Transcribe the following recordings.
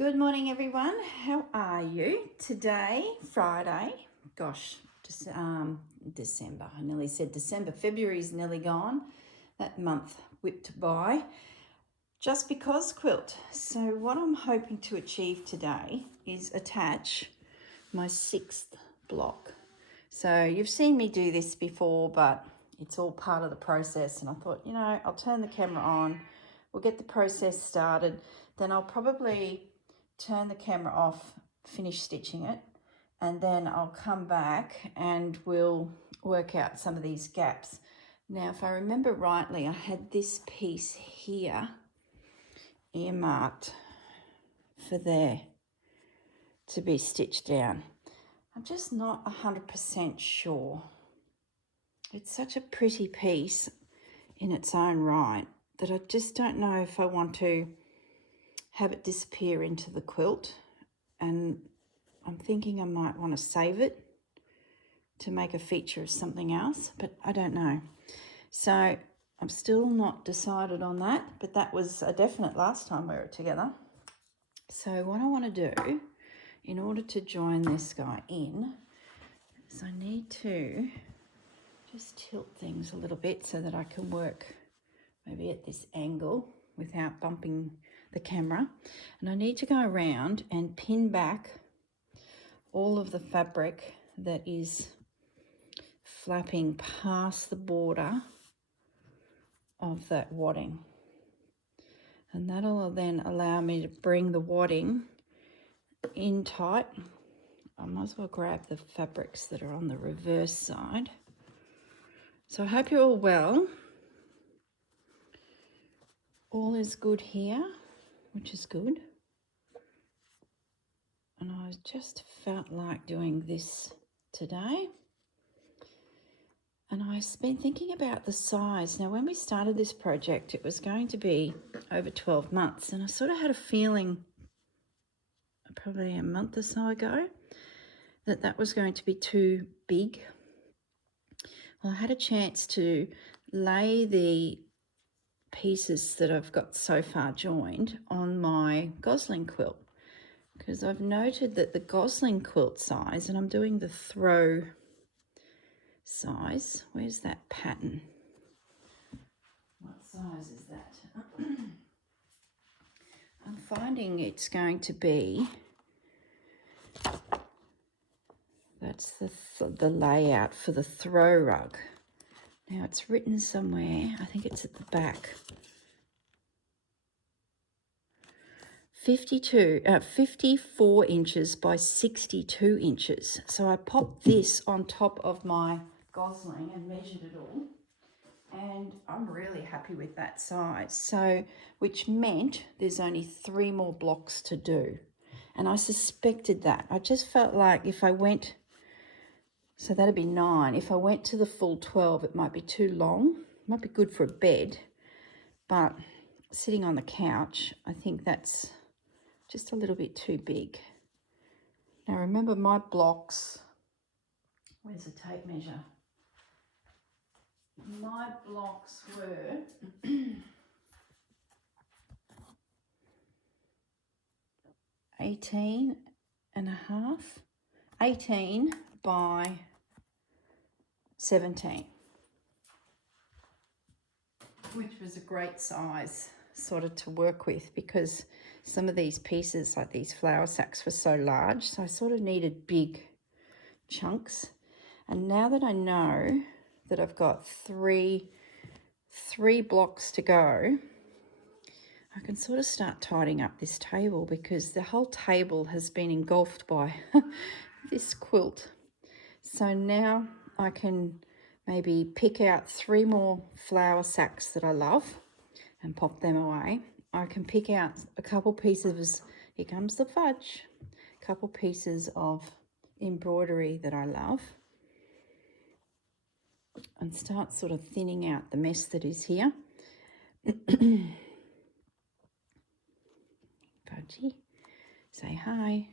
Good morning, everyone. How are you? Today, Friday, gosh, just, December. I nearly said December. February's nearly gone. That month whipped by. Just because quilt. So what I'm hoping to achieve today is attach my 6th block. So you've seen me do this before, but it's all part of the process. And I thought, I'll turn the camera on. We'll get the process started. Then I'll probably turn the camera off, finish stitching it, and then I'll come back and we'll work out some of these gaps. Now, if I remember rightly, I had this piece here earmarked for there to be stitched down. I'm just not 100% sure. It's such a pretty piece in its own right that I just don't know if I want to have it disappear into the quilt, and I'm thinking I might want to save it to make a feature of something else, but I don't know. So I'm still not decided on that, but that was a definite last time we were together. So what I want to do in order to join this guy in is I need to just tilt things a little bit so that I can work maybe at this angle without bumping the camera. And I need to go around and pin back all of the fabric that is flapping past the border of that wadding. And that'll then allow me to bring the wadding in tight. I might as well grab the fabrics that are on the reverse side. So I hope you're all well. All is good here, which is good. And I just felt like doing this today. And I've been thinking about the size. Now, when we started this project, it was going to be over 12 months. And I sort of had a feeling probably a month or so ago that that was going to be too big. Well, I had a chance to lay the pieces that I've got so far joined on my Gosling quilt, because I've noted that the Gosling quilt size, and I'm doing the throw size. Where's that pattern? What size is that? I'm finding it's going to be, that's the layout for the throw rug. Now it's written somewhere, I think it's at the back. 54 inches by 62 inches. So I popped this on top of my Gosling and measured it all. And I'm really happy with that size. So, which meant there's only 3 more blocks to do. And I suspected that. I just felt like if I went, so that'd be 9. If I went to the full 12, it might be too long. It might be good for a bed. But sitting on the couch, I think that's just a little bit too big. Now remember my blocks, where's the tape measure? My blocks were 18 by 17, which was a great size sort of to work with, because some of these pieces, like these flower sacks, were so large, so I sort of needed big chunks. And now that I know that I've got three blocks to go, I can sort of start tidying up this table, because the whole table has been engulfed by this quilt. So now I can maybe pick out 3 more flower sacks that I love and pop them away. I can pick out a couple pieces, here comes the fudge, a couple pieces of embroidery that I love, and start sort of thinning out the mess that is here. Fudgy, say hi.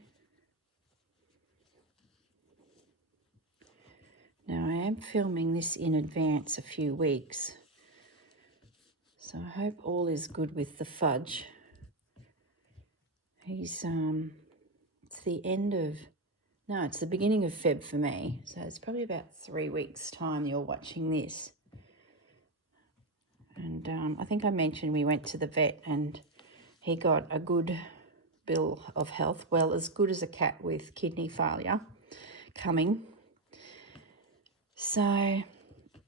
Now I am filming this in advance a few weeks, so I hope all is good with the fudge. He's, it's the end of, no, it's the beginning of Feb for me. So it's probably about 3 weeks' time you're watching this. And I think I mentioned we went to the vet and he got a good bill of health. Well, as good as a cat with kidney failure coming. So I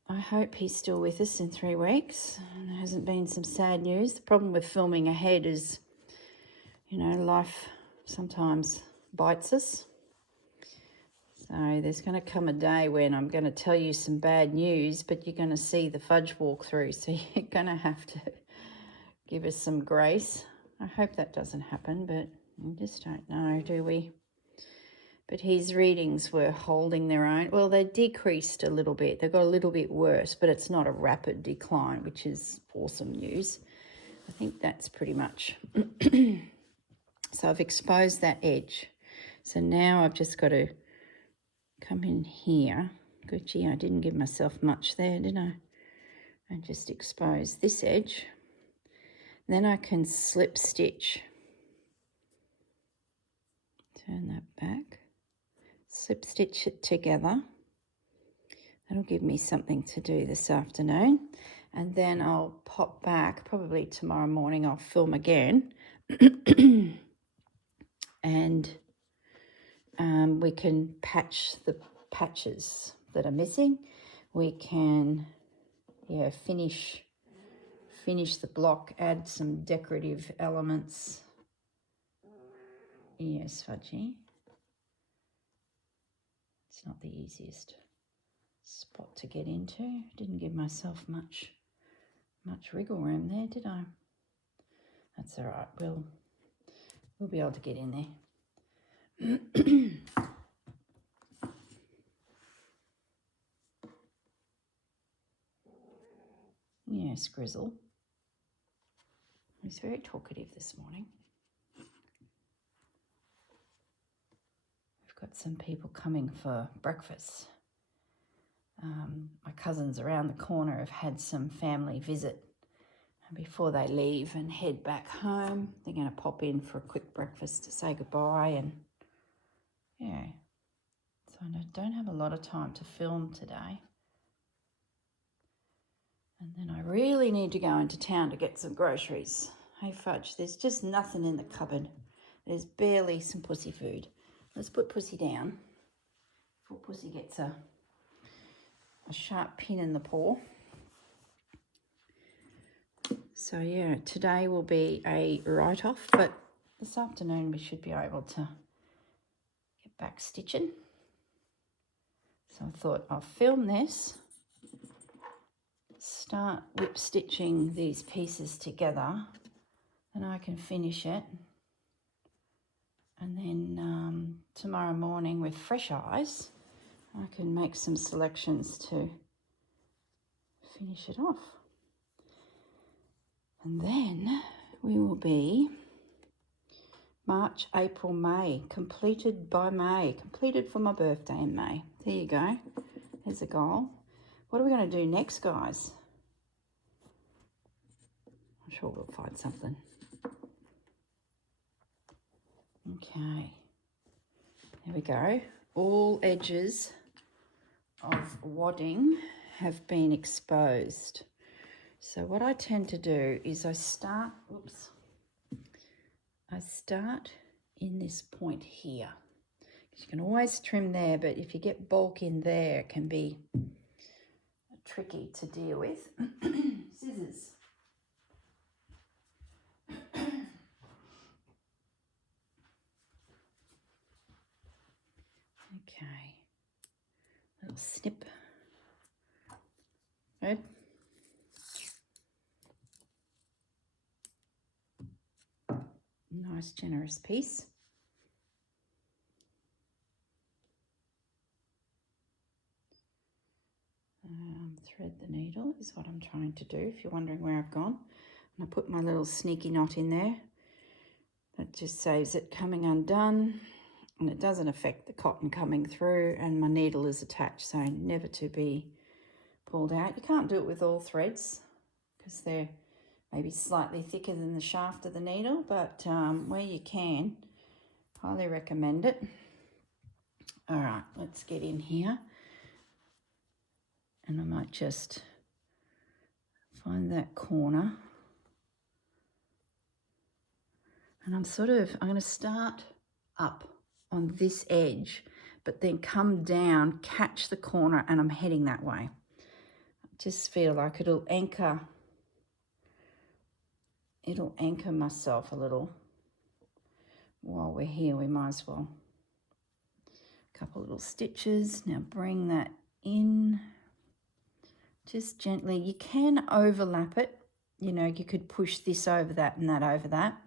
hope he's still with us in 3 weeks. There hasn't been some sad news. The problem with filming ahead is, you know, life sometimes bites us. So there's going to come a day when I'm going to tell you some bad news, but you're going to see the fudge walk through. So you're going to have to give us some grace. I hope that doesn't happen, but we just don't know, do we? But his readings were holding their own. Well, they decreased a little bit. They got a little bit worse, but it's not a rapid decline, which is awesome news. I think that's pretty much. So I've exposed that edge. So now I've just got to come in here. Good, gee, I didn't give myself much there, did I? And just expose this edge. Then I can slip stitch. Turn that back. Slip stitch it together. That'll give me something to do this afternoon. And then I'll pop back, probably tomorrow morning I'll film again. And we can patch the patches that are missing. We can, finish the block, add some decorative elements. Yes, Fudgy. It's not the easiest spot to get into. Didn't give myself much wriggle room there, did I? That's all right. We'll be able to get in there. Yes, Grizzle. He's very talkative this morning. We've got some people coming for breakfast. My cousins around the corner have had some family visit. And before they leave and head back home, they're going to pop in for a quick breakfast to say goodbye. And yeah, so I don't have a lot of time to film today. And then I really need to go into town to get some groceries. Hey, Fudge, there's just nothing in the cupboard. There's barely some pussy food. Let's put Pussy down before Pussy gets a sharp pin in the paw. So yeah, today will be a write-off, but this afternoon we should be able to get back stitching. So I thought I'll film this, start whip stitching these pieces together, and I can finish it. And then tomorrow morning with fresh eyes, I can make some selections to finish it off. And then we will be March, April, May, completed by May, completed for my birthday in May. There you go. There's a goal. What are we going to do next, guys? I'm sure we'll find something. Okay. There we go. All edges of wadding have been exposed. So what I tend to do is I start in this point here. You can always trim there, but if you get bulk in there, it can be tricky to deal with. Scissors. Okay. Little snip. Good. Nice generous piece. Thread the needle is what I'm trying to do, if you're wondering where I've gone. And I put my little sneaky knot in there. That just saves it coming undone, and it doesn't affect the cotton coming through, and my needle is attached, so never to be pulled out. You can't do it with all threads because they're maybe slightly thicker than the shaft of the needle, but where you can, highly recommend it. All right, let's get in here. And I might just find that corner. And I'm going to start up on this edge, but then come down, catch the corner, and I'm heading that way. I just feel like it'll anchor myself a little. While we're here, we might as well. A couple little stitches. Now bring that in. Just gently. You can overlap it. You know, you could push this over that and that over that.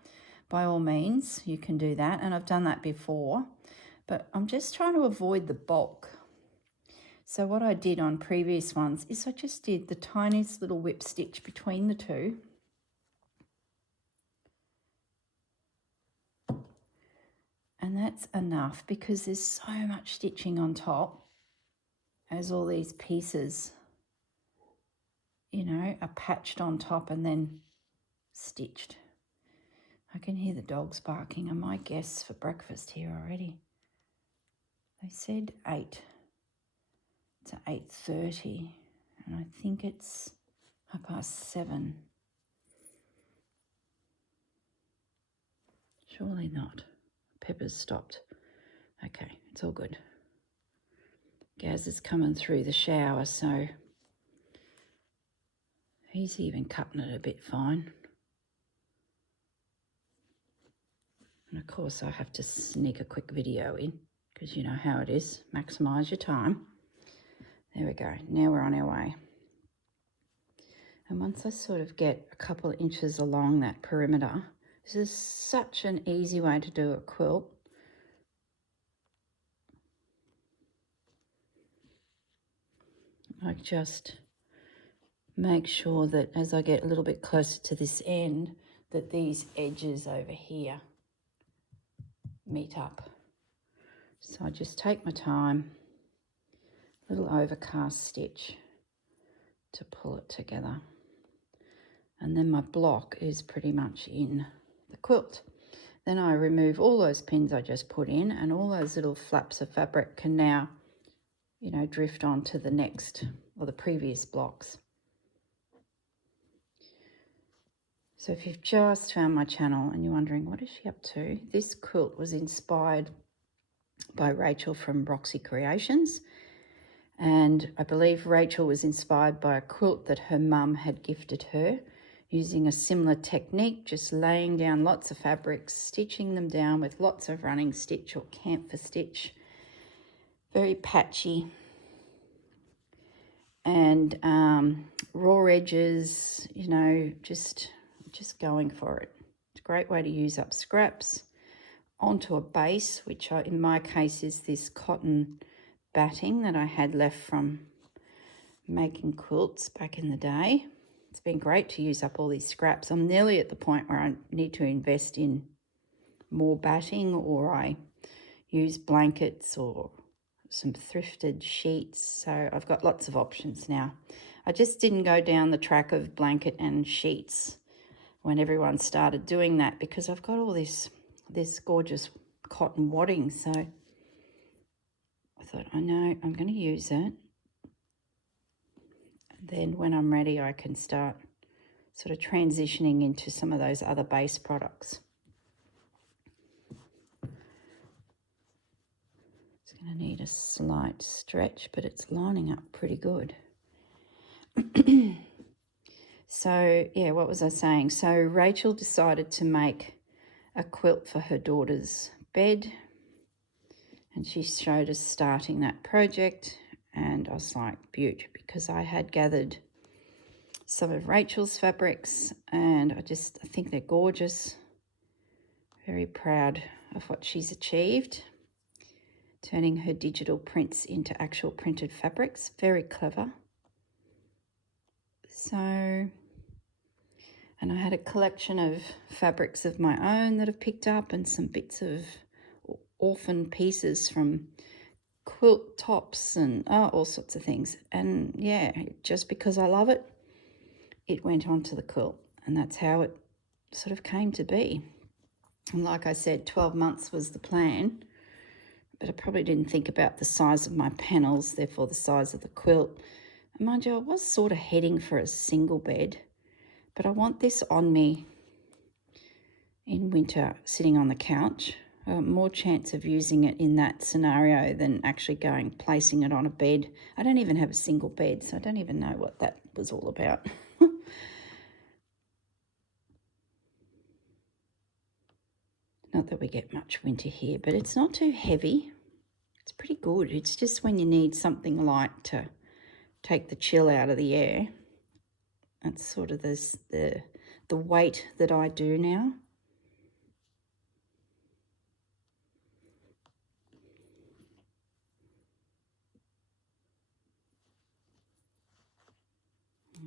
By all means, you can do that. And I've done that before. But I'm just trying to avoid the bulk. So what I did on previous ones is I just did the tiniest little whip stitch between the two. And that's enough because there's so much stitching on top as all these pieces, you know, are patched on top and then stitched. I can hear the dogs barking. Are my guests for breakfast here already? They said 8 to 8:30, and I think it's 7:30. Surely not. Pepper's stopped. Okay, it's all good. Gaz is coming through the shower, so he's even cutting it a bit fine. And of course I have to sneak a quick video in because you know how it is. Maximise your time. There we go. Now we're on our way. And once I sort of get a couple of inches along that perimeter, this is such an easy way to do a quilt. I just make sure that as I get a little bit closer to this end, that these edges over here meet up. So I just take my time, little overcast stitch to pull it together. And then my block is pretty much in the quilt. Then I remove all those pins I just put in, and all those little flaps of fabric can now, you know, drift onto the next or the previous blocks. So if you've just found my channel and you're wondering, what is she up to? This quilt was inspired by Rachel from Roxy Creations. And I believe Rachel was inspired by a quilt that her mum had gifted her, using a similar technique, just laying down lots of fabrics, stitching them down with lots of running stitch or camphor stitch. Very patchy. And raw edges, you know, just going for it. It's a great way to use up scraps onto a base, which in my case is this cotton batting that I had left from making quilts back in the day. It's been great to use up all these scraps. I'm nearly at the point where I need to invest in more batting, or I use blankets or some thrifted sheets. So I've got lots of options now. I just didn't go down the track of blanket and sheets when everyone started doing that, because I've got all this gorgeous cotton wadding. So I thought, I know I'm going to use it. Then when I'm ready, I can start sort of transitioning into some of those other base products. It's going to need a slight stretch, but it's lining up pretty good. So, yeah, what was I saying? So Rachel decided to make a quilt for her daughter's bed, and she showed us starting that project, and I was like, beaut, because I had gathered some of Rachel's fabrics, and I think they're gorgeous. Very proud of what she's achieved, turning her digital prints into actual printed fabrics. Very clever. So, and I had a collection of fabrics of my own that I've picked up, and some bits of orphan pieces from quilt tops and all sorts of things. And yeah, just because I love it, it went onto the quilt. And that's how it sort of came to be. And like I said, 12 months was the plan, but I probably didn't think about the size of my panels, therefore the size of the quilt. And mind you, I was sort of heading for a single bed, but I want this on me in winter sitting on the couch. More chance of using it in that scenario than actually placing it on a bed. I don't even have a single bed, so I don't even know what that was all about. Not that we get much winter here, but it's not too heavy. It's pretty good. It's just when you need something light to take the chill out of the air. That's sort of the weight that I do now.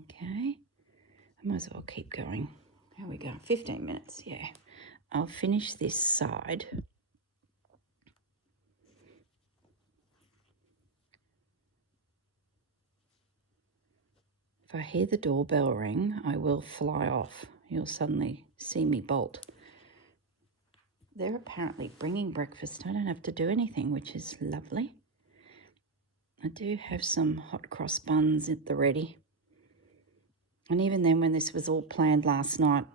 Okay, I might as well keep going. How we go? 15 minutes, yeah. I'll finish this side. If I hear the doorbell ring, I will fly off. You'll suddenly see me bolt. They're apparently bringing breakfast. I don't have to do anything, which is lovely. I do have some hot cross buns at the ready. And even then, when this was all planned last night,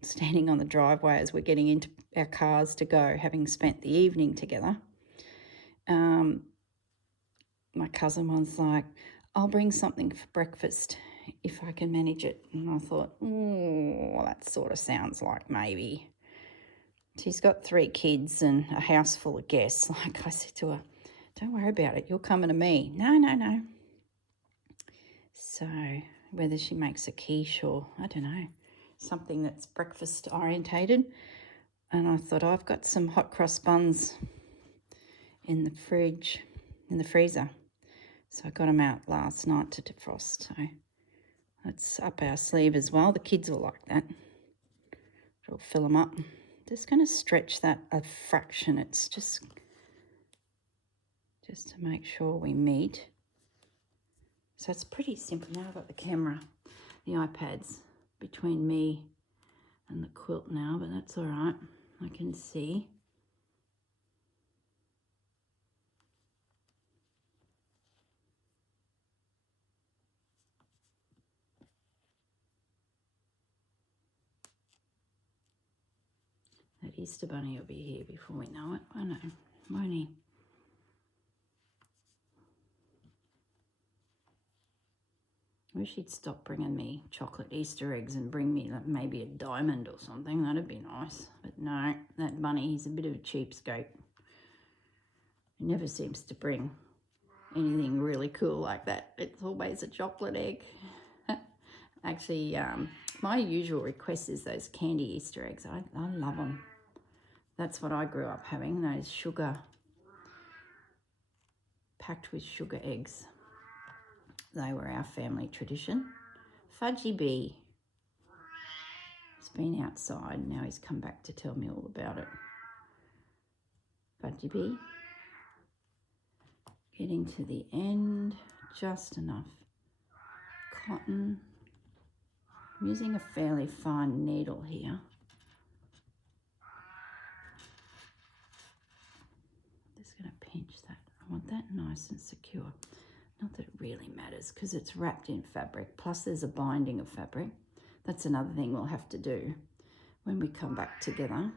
standing on the driveway as we're getting into our cars to go, having spent the evening together, my cousin was like, I'll bring something for breakfast if I can manage it. And I thought, oh, that sort of sounds like maybe. She's got 3 kids and a house full of guests. Like I said to her, don't worry about it. You're coming to me. No. So whether she makes a quiche or, I don't know, something that's breakfast orientated. And I thought, I've got some hot cross buns in the freezer. So I got them out last night to defrost. So that's up our sleeve as well. The kids will like that. It'll fill them up. Just going to stretch that a fraction. It's just to make sure we meet. So it's pretty simple. Now I've got the camera, the iPad's between me and the quilt now, but that's all right. I can see. That Easter bunny will be here before we know it. I know, won't he? I wish he'd stop bringing me chocolate Easter eggs and bring me like maybe a diamond or something. That'd be nice. But no, that bunny, he's a bit of a cheapskate. He never seems to bring anything really cool like that. It's always a chocolate egg. Actually, my usual request is those candy Easter eggs. I love them. That's what I grew up having, those sugar, packed with sugar eggs. They were our family tradition. Fudgy Bee. He's been outside, now he's come back to tell me all about it. Fudgy Bee. Getting to the end, just enough cotton. I'm using a fairly fine needle here. Just going to pinch that. I want that nice and secure. Not that it really matters because it's wrapped in fabric, plus there's a binding of fabric. That's another thing we'll have to do when we come back together,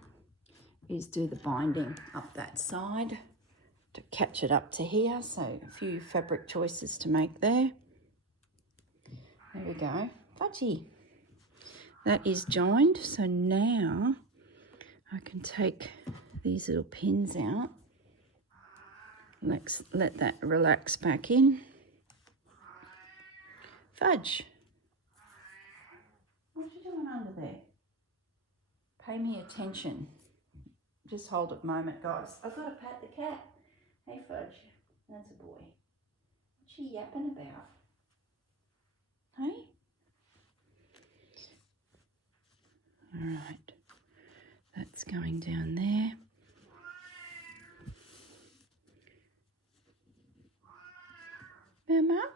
is do the binding up that side to catch it up to here. So a few fabric choices to make there. There we go. Fudgy. That is joined. So now I can take these little pins out. Let's let that relax back in. Fudge. What you doing under there? Pay me attention. Just hold it a moment, guys. I've got to pat the cat. Hey, Fudge. That's a boy. What's she yapping about? Hey? All right. That's going down there. Meow, meow.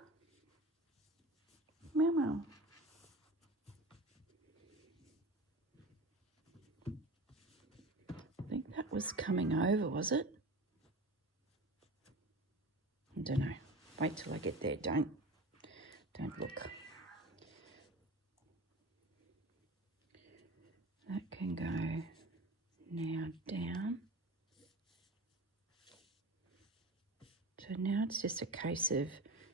Meow, meow. was coming over, was it? I don't know. Wait till I get there. Don't look. That can go now down. So now it's just a case of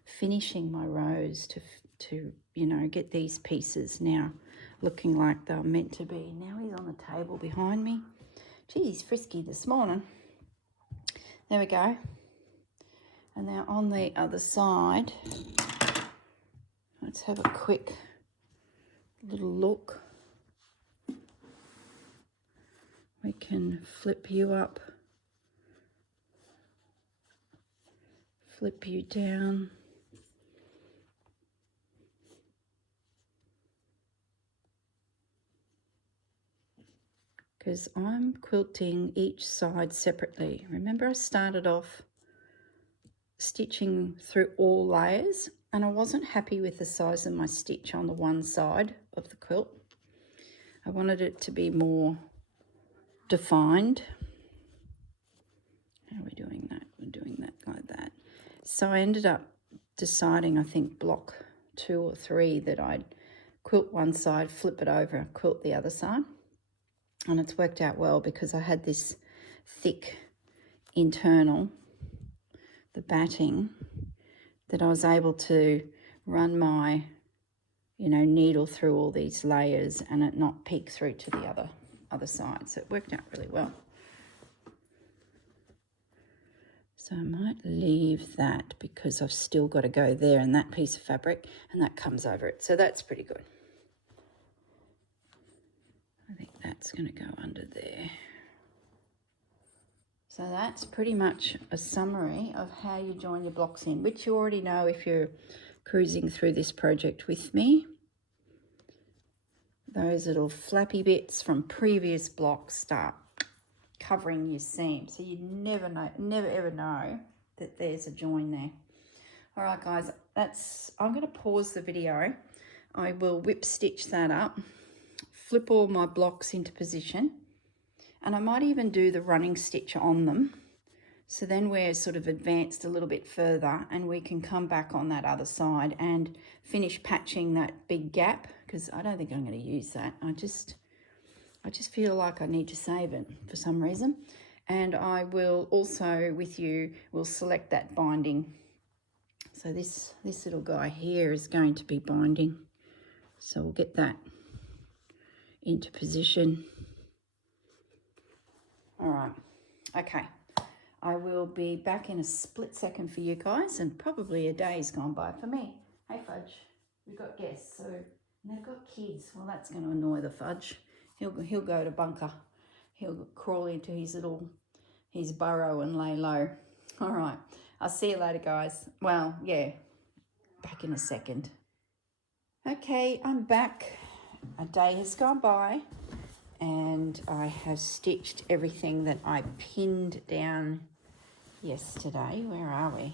finishing my rows to you know, get these pieces now looking like they're meant to be. Now he's on the table behind me. Gee, he's frisky this morning. There we go. And now on the other side, let's have a quick little look. We can flip you up, flip you down. Because I'm quilting each side separately. Remember, I started off stitching through all layers and I wasn't happy with the size of my stitch on the one side of the quilt. I wanted it to be more defined. How are we doing that? We're doing that like that. So I ended up deciding, I think block 2 or 3, that I'd quilt one side, flip it over, quilt the other side. And it's worked out well because I had this thick internal, the batting, that I was able to run my, you know, needle through all these layers and it not peek through to the other side. So it worked out really well. So I might leave that because I've still got to go there and that piece of fabric and that comes over it. So that's pretty good. I think that's going to go under there. So that's pretty much a summary of how you join your blocks in, which you already know if you're cruising through this project with me. Those little flappy bits from previous blocks start covering your seam. So you never ever know that there's a join there. All right, guys, I'm going to pause the video. I will whip stitch that up, flip all my blocks into position, and I might even do the running stitch on them. So then we're sort of advanced a little bit further and we can come back on that other side and finish patching that big gap, because I don't think I'm going to use that. I just feel like I need to save it for some reason. And I will also, with you, will select that binding. So this little guy here is going to be binding. So we'll get that into position. All right, okay. I will be back in a split second for you guys, and probably a day's gone by for me. Hey, Fudge, we've got guests, so they've got kids. Well, that's going to annoy the Fudge. He'll go to bunker. He'll crawl into his burrow and lay low. All right, I'll see you later, guys. Well, yeah, back in a second. Okay, I'm back. A day has gone by and I have stitched everything that I pinned down yesterday. Where are we?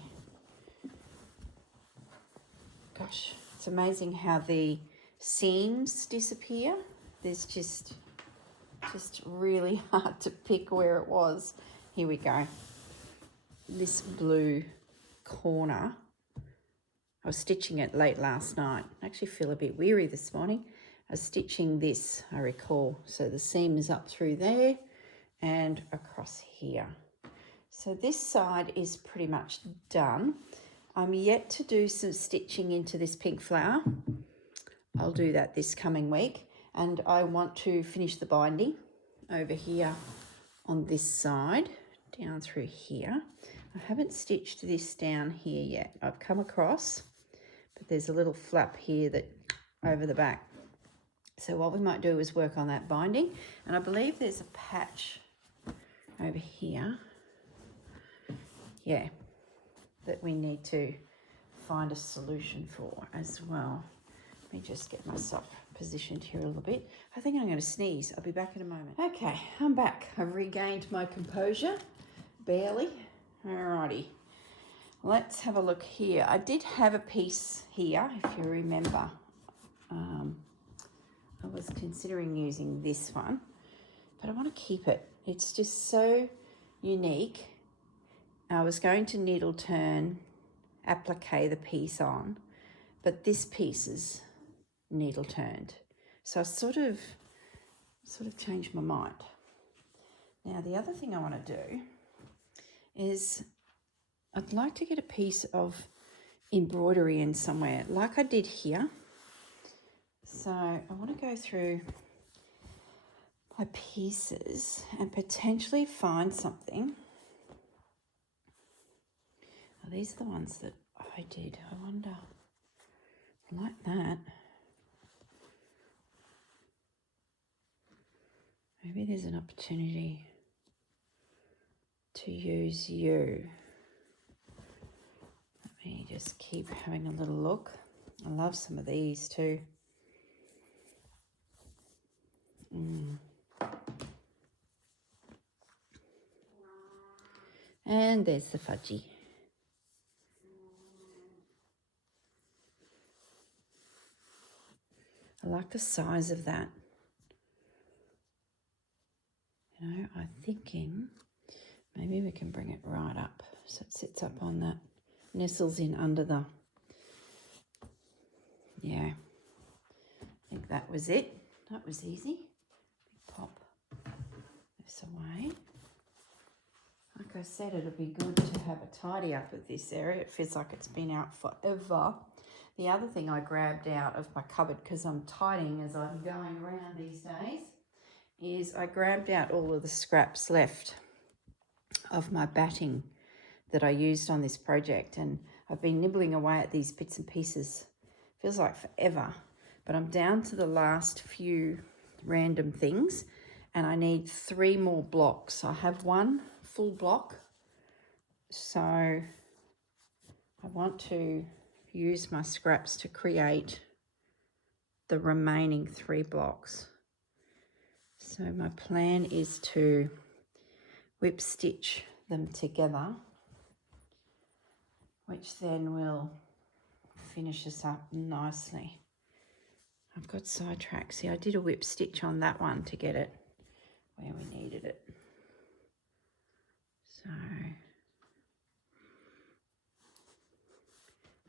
Gosh, it's amazing how the seams disappear. There's just really hard to pick where it was. Here we go. This blue corner, I was stitching it late last night. I actually feel a bit weary this morning. I was stitching this, I recall. So the seam is up through there and across here. So this side is pretty much done. I'm yet to do some stitching into this pink flower. I'll do that this coming week. And I want to finish the binding over here on this side, down through here. I haven't stitched this down here yet. I've come across, but there's a little flap here that over the back. So what we might do is work on that binding. And I believe there's a patch over here. Yeah, that we need to find a solution for as well. Let me just get myself positioned here a little bit. I think I'm going to sneeze. I'll be back in a moment. Okay, I'm back. I've regained my composure, barely. Alrighty, let's have a look here. I did have a piece here, if you remember. I was considering using this one. but I want to keep it. It's just so unique. I was going to needle turn, applique the piece on, but this piece is needle turned. So I sort of changed my mind. Now the other thing I want to do is I'd like to get a piece of embroidery in somewhere like I did here. So I want to go through my pieces and potentially find something. Oh, these are the ones that I did. I wonder, I like that. Maybe there's an opportunity to use you. Let me just keep having a little look. I love some of these too. And there's the fudgy. I like the size of that. You know, I'm thinking maybe we can bring it right up so it sits up on that, nestles in under the, yeah, I think that was it. That was easy. Pop this away. Like I said, it'll be good to have a tidy up of this area. It feels like it's been out forever. The other thing I grabbed out of my cupboard, because I'm tidying as I'm going around these days, is I grabbed out all of the scraps left of my batting that I used on this project, and I've been nibbling away at these bits and pieces. Feels like forever, but I'm down to the last few random things, and I need 3 more blocks. I have 1 full block, so I want to use my scraps to create the remaining 3 blocks. So my plan is to whip stitch them together, which then will finish us up nicely. I've got sidetracked. See, I did a whip stitch on that one to get it where we needed it. So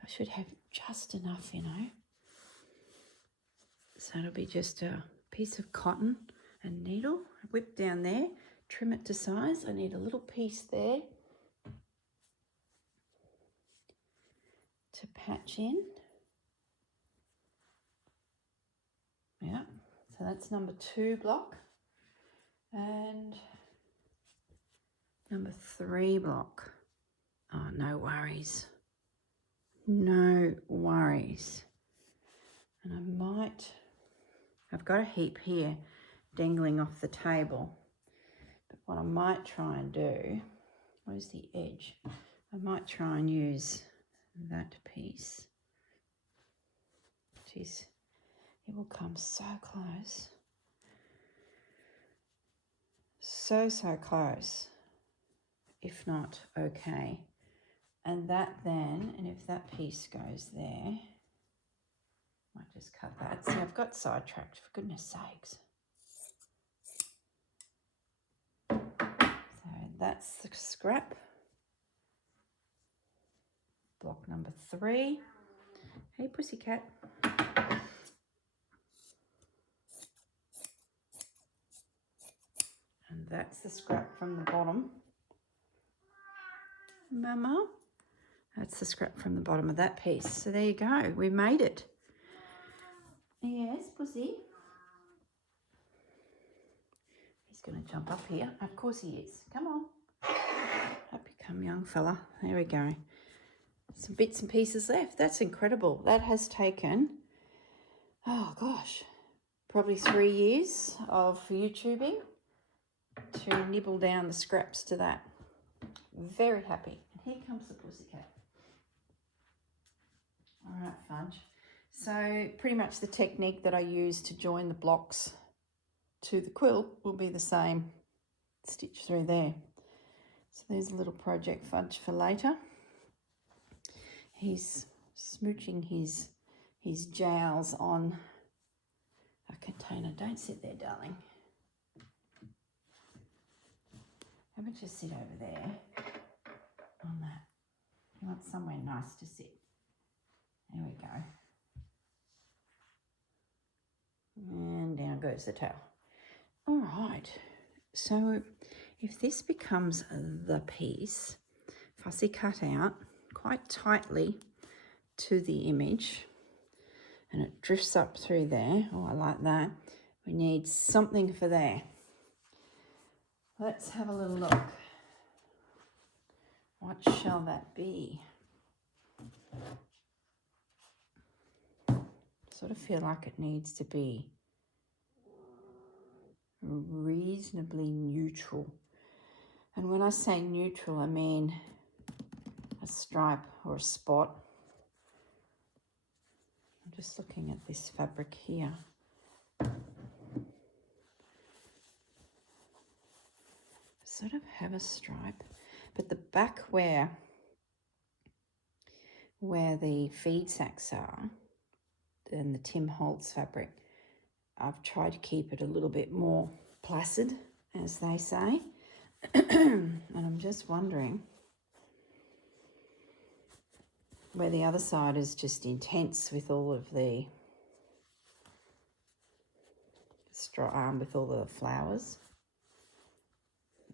I should have just enough, you know. So it'll be just a piece of cotton and needle, whip down there, trim it to size. I need a little piece there to patch in. Yeah, so that's number 2 block. And number 3 block. Oh, no worries. No worries. And I've got a heap here dangling off the table. But what I might try and do, where's the edge? I might try and use that piece. Jeez, it will come so close. So close, if not okay. And that then, and if that piece goes there, might just cut that. See, I've got sidetracked, for goodness sakes. So that's the scrap. Block number 3. Hey, pussycat. And that's the scrap from the bottom. Mama. That's the scrap from the bottom of that piece. So there you go. We made it. Yes, pussy. He's going to jump up here. Of course he is. Come on. Up you come, young fella. There we go. Some bits and pieces left. That's incredible. That has taken, oh gosh, probably 3 years of YouTubing to nibble down the scraps to that. Very happy. And here comes the pussycat. All right, Fudge. So pretty much the technique that I use to join the blocks to the quilt will be the same. Stitch through there. So there's a little project, Fudge, for later. He's smooching his jowls on a container. Don't sit there, darling. would just sit over there on that. You want somewhere nice to sit. There we go. And down goes the tail. All right. So if this becomes the piece, fussy cut out quite tightly to the image and it drifts up through there. Oh, I like that. We need something for there. Let's have a little look. What shall that be? Sort of feel like it needs to be reasonably neutral. And when I say neutral, I mean a stripe or a spot. I'm just looking at this fabric here. Sort of have a stripe, but the back where the feed sacks are, and the Tim Holtz fabric, I've tried to keep it a little bit more placid, as they say. And I'm just wondering where the other side is just intense with all of the with all the flowers.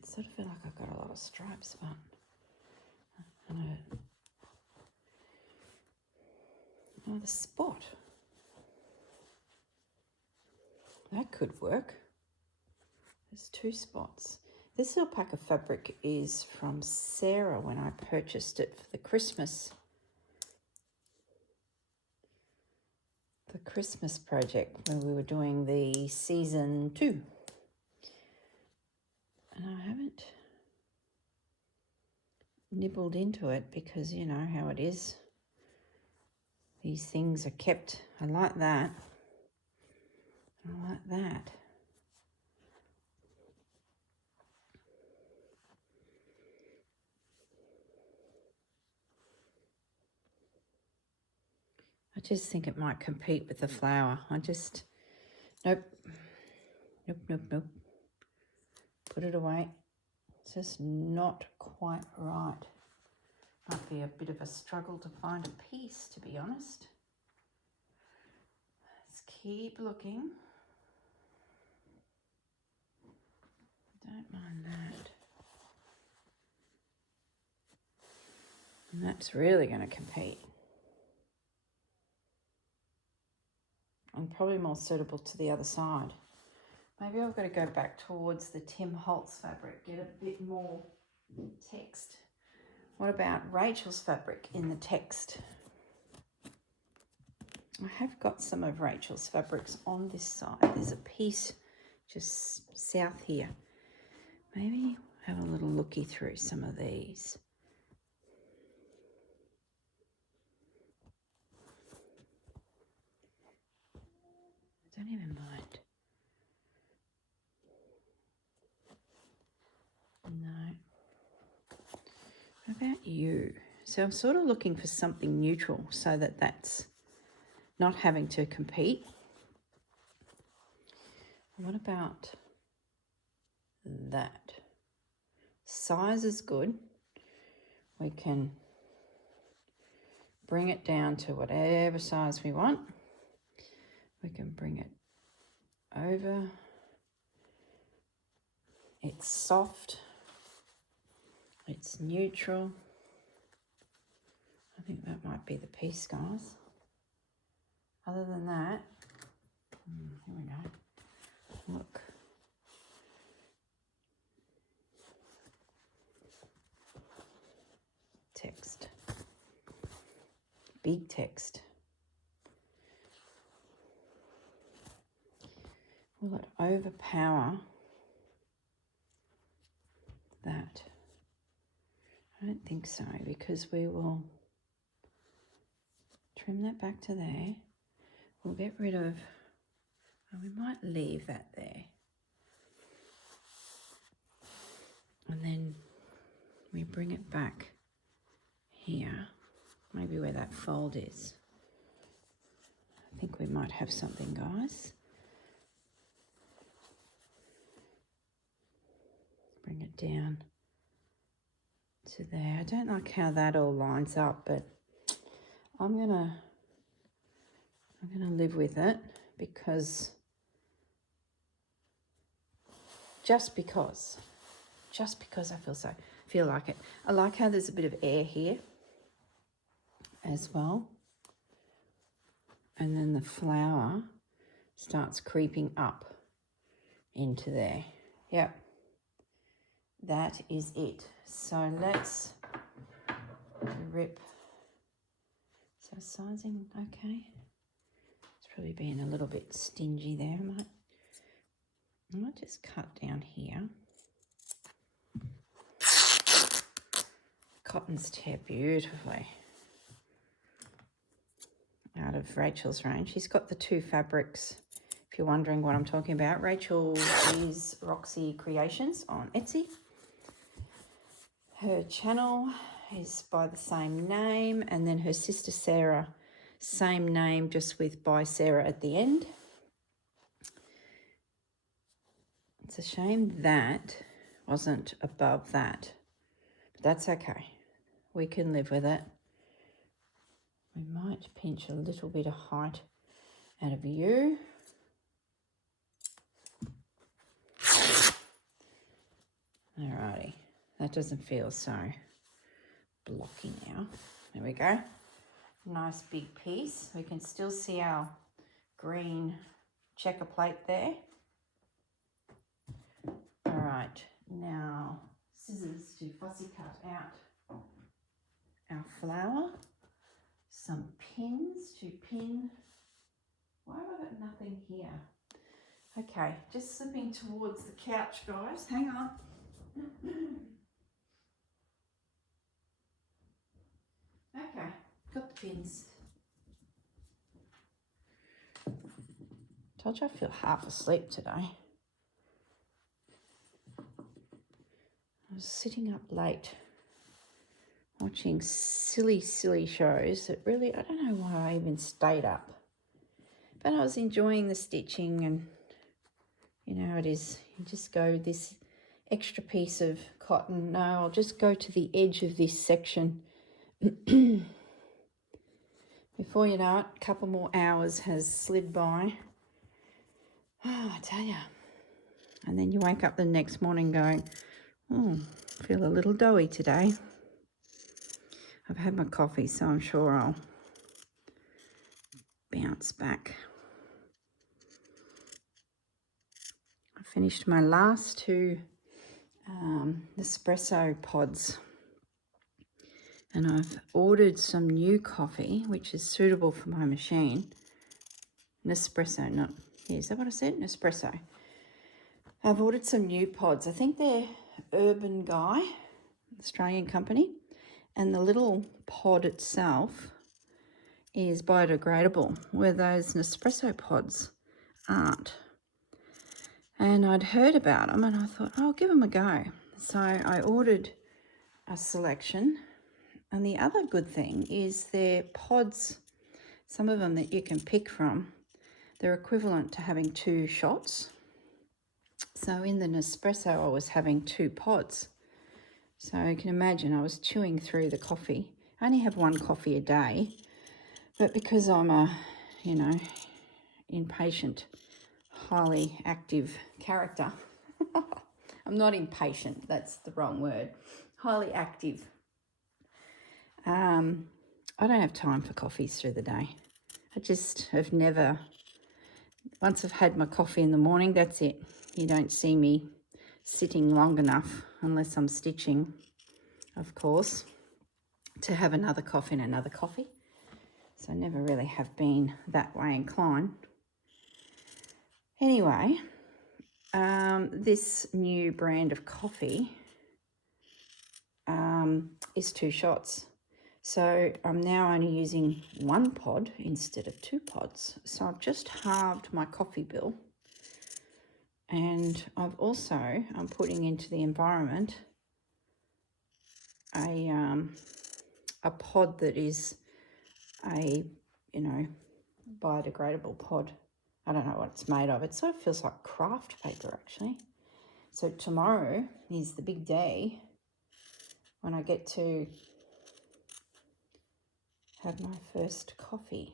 I sort of feel like I've got a lot of stripes, but I don't know. Oh, the spot. That could work. There's 2 spots. This alpaca fabric is from Sarah when I purchased it for the Christmas project when we were doing the season 2. And I haven't nibbled into it because you know how it is. These things are kept. I like that. I like that. I just think it might compete with the flower. Nope. Put it away. It's just not quite right. Might be a bit of a struggle to find a piece, to be honest. Let's keep looking. Don't mind that. And that's really going to compete. And probably more suitable to the other side. Maybe I've got to go back towards the Tim Holtz fabric, get a bit more text. What about Rachel's fabric in the text? I have got some of Rachel's fabrics on this side. There's a piece just south here. Maybe have a little looky through some of these. I don't even mind. No. What about you? So I'm sort of looking for something neutral so that that's not having to compete. What about that? Size is good. We can bring it down to whatever size we want. We can bring it over. It's soft. It's neutral. I think that might be the piece, guys. Other than that, here we go. Look. Text. Big text. Will it overpower that? I don't think so, because we will trim that back to there. We'll get rid of, we might leave that there. And then we bring it back here, maybe where that fold is. I think we might have something, guys. Bring it down to there. I don't like how that all lines up, but I'm gonna live with it because just because I feel like it. I like how there's a bit of air here as well. And then the flower starts creeping up into there. Yep. That is it. So let's rip. So sizing, okay. It's probably being a little bit stingy there. I might just cut down here. Cottons tear beautifully out of Rachel's range. She's got the two fabrics, if you're wondering what I'm talking about. Rachel is Roxy Creations on Etsy. Her channel is by the same name, and then her sister Sarah, same name, just with by Sarah at the end. It's a shame that wasn't above that, but that's okay. We can live with it. We might pinch a little bit of height out of you. Alrighty, that doesn't feel so blocky now. There we go. Nice big piece. We can still see our green checker plate there. All right, now scissors to fussy cut out our flower. Some pins to pin. Why have I got nothing here? Okay, just slipping towards the couch, guys. Hang on. Okay, got the pins. Told you I feel half asleep today. I was sitting up late watching silly shows that really, I don't know why I even stayed up. But I was enjoying the stitching, and you know how it is. You just go this extra piece of cotton. No, I'll just go to the edge of this section. Before you know it, a couple more hours has slid by. Oh, I tell you. And then you wake up the next morning going, oh, feel a little doughy today. I've had my coffee, so I'm sure I'll bounce back. I finished my last two Nespresso pods. And I've ordered some new coffee, which is suitable for my machine. Nespresso, not, yeah, is that what I said? Nespresso. I've ordered some new pods. I think they're Urban Guy, Australian company. And the little pod itself is biodegradable, where those Nespresso pods aren't. And I'd heard about them and I thought, oh, I'll give them a go. So I ordered a selection. And the other good thing is they're pods, some of them that you can pick from, they're equivalent to having 2 shots. So in the Nespresso, I was having 2 pods. So you can imagine I was chewing through the coffee. I only have 1 coffee a day, but because I'm a, you know, impatient, highly active character, I'm not impatient, that's the wrong word, highly active. I don't have time for coffees through the day. I just have never, once I've had my coffee in the morning, that's it. You don't see me sitting long enough, unless I'm stitching, of course, to have another coffee and another coffee. So I never really have been that way inclined. Anyway, this new brand of coffee is 2 shots. So I'm now only using 1 pod instead of 2 pods. So I've just halved my coffee bill. And I've also, I'm putting into the environment a pod that is a, you know, biodegradable pod. I don't know what it's made of. It sort of feels like craft paper, actually. So tomorrow is the big day when I get to have my first coffee.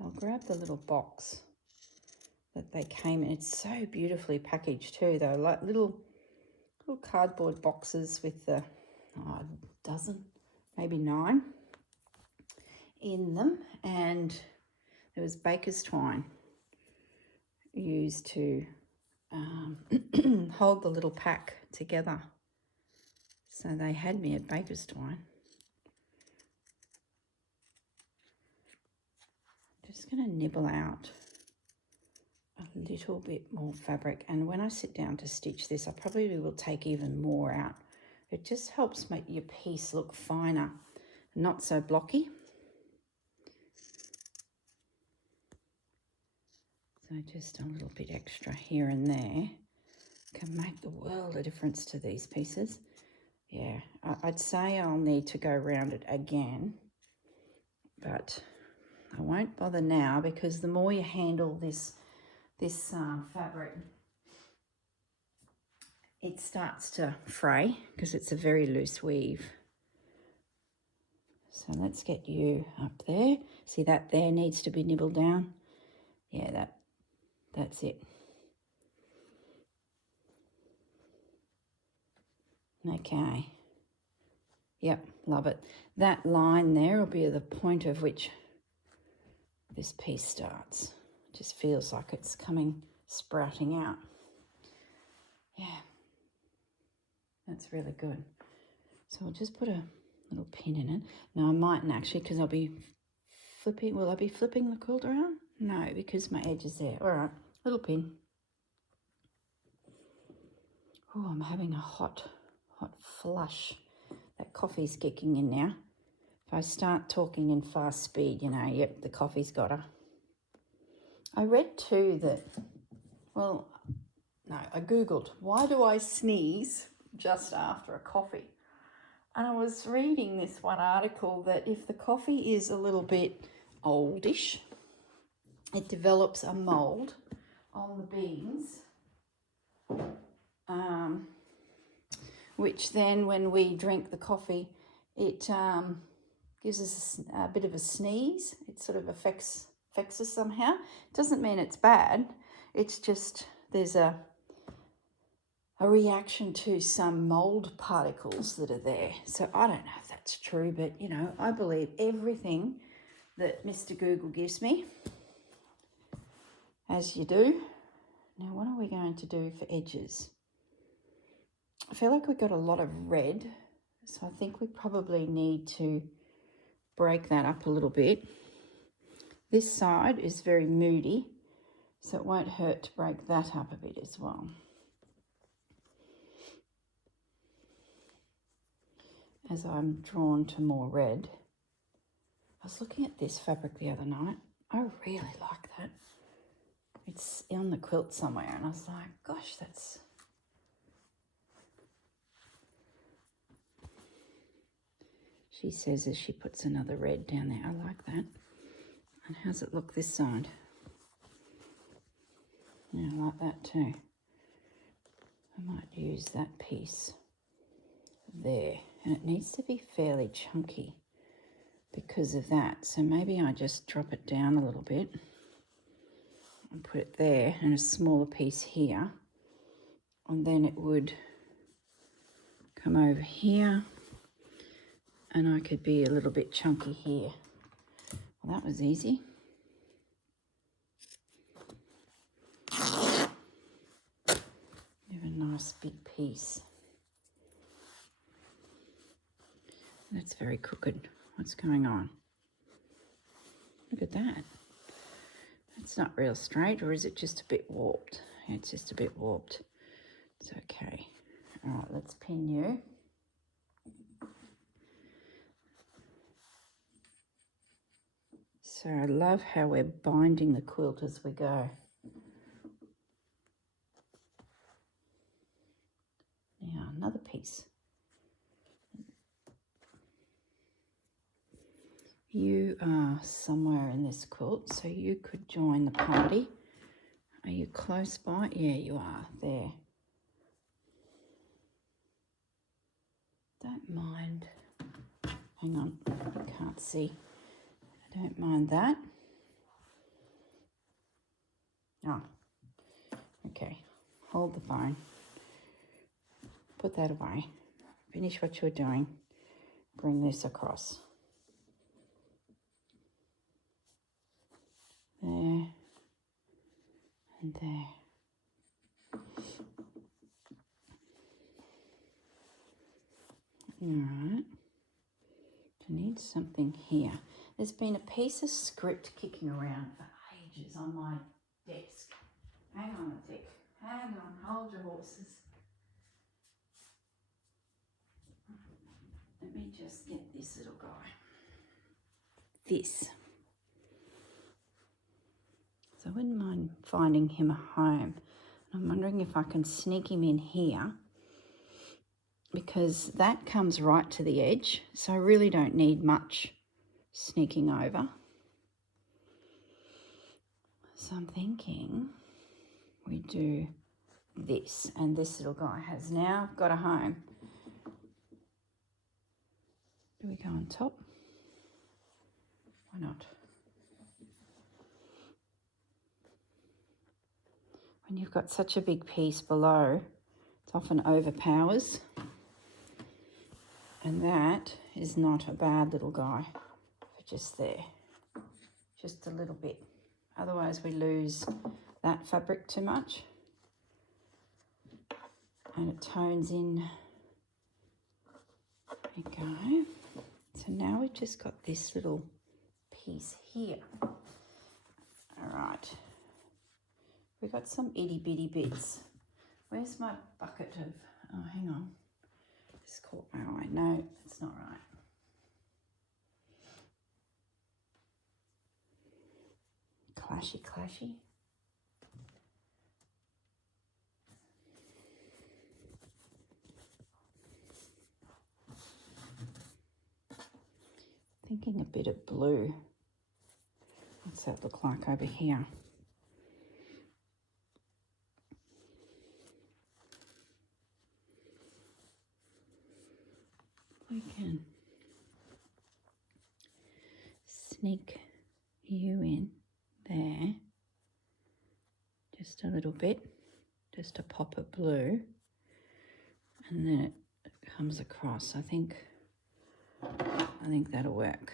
I'll grab the little box that they came in. It's so beautifully packaged too, though, like little cardboard boxes with a dozen, maybe 9 in them, and there was baker's twine used to hold the little pack together. So they had me at baker's twine. Just going to nibble out a little bit more fabric, and when I sit down to stitch this, I probably will take even more out. It just helps make your piece look finer, not so blocky. So just a little bit extra here and there can make the world of difference to these pieces. Yeah, I'd say I'll need to go around it again, but I won't bother now, because the more you handle this fabric, it starts to fray because it's a very loose weave. So let's get you up there. See that there needs to be nibbled down? Yeah, that's it. Okay. Yep, love it. That line there will be the point of which this piece starts. It just feels like it's sprouting out. Yeah, that's really good. So I'll just put a little pin in it. Now I mightn't actually, because I'll be flipping. Will I be flipping the quilt around? No, because my edge is there. All right, little pin. Oh, I'm having a hot flush. That coffee's kicking in now. If I start talking in fast speed, yep, the coffee's got her. I read too that, I Googled, why do I sneeze just after a coffee? And I was reading this one article that if the coffee is a little bit oldish, it develops a mold on the beans, which then when we drink the coffee, it gives us a bit of a sneeze. It sort of affects us somehow. It doesn't mean it's bad. It's just there's a reaction to some mold particles that are there. So I don't know if that's true, but I believe everything that Mr. Google gives me, as you do. Now, what are we going to do for edges? I feel like we've got a lot of red, so I think we probably need to break that up a little bit. This side is very moody, so it won't hurt to break that up a bit as well. As I'm drawn to more red. I was looking at this fabric the other night. I really like that. It's on the quilt somewhere, and I was like, gosh, that's... She says as she puts another red down there. I like that. And how's it look this side? Yeah, I like that too. I might use that piece there. And it needs to be fairly chunky because of that. So maybe I just drop it down a little bit and put it there, and a smaller piece here. And then it would come over here, and I could be a little bit chunky here. Well, that was easy. Have a nice big piece. That's very crooked. What's going on? Look at that. That's not real straight, or is it just a bit warped? It's just a bit warped. It's okay. All right, let's pin you. So I love how we're binding the quilt as we go. Now another piece. You are somewhere in this quilt, so you could join the party. Are you close by? Yeah, you are there. Don't mind. Hang on, you can't see. I don't mind that. Oh, okay. Hold the phone. Put that away. Finish what you're doing. Bring this across. There and there. All right. I need something here. There's been a piece of script kicking around for ages on my desk. Hang on a tick. Hang on. Hold your horses. Let me just get this little guy. This. So I wouldn't mind finding him a home. I'm wondering if I can sneak him in here, because that comes right to the edge, so I really don't need much sneaking over. So I'm thinking we do this, and this little guy has now got a home. Do we go on top? Why not? When you've got such a big piece below, it often overpowers. And that is not a bad little guy for just there. Just a little bit. Otherwise we lose that fabric too much. And it tones in. There we go. So now we've just got this little piece here. All right. We've got some itty bitty bits. Where's my bucket of, oh, hang on. This caught my eye. No, it's not right. Clashy, clashy. Thinking a bit of blue. What's that look like over here? We can sneak you in there just a little bit, just a pop of blue, and then it comes across. I think that'll work.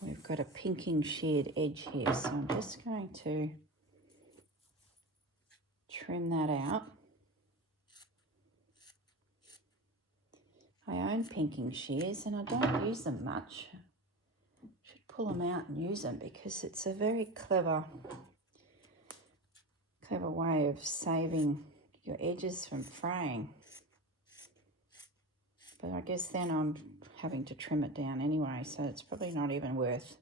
We've got a pinking sheared edge here, so I'm just going to trim that out. I own pinking shears and I don't use them much. Should pull them out and use them, because it's a very clever way of saving your edges from fraying. But I guess then I'm having to trim it down anyway, so it's probably not even worth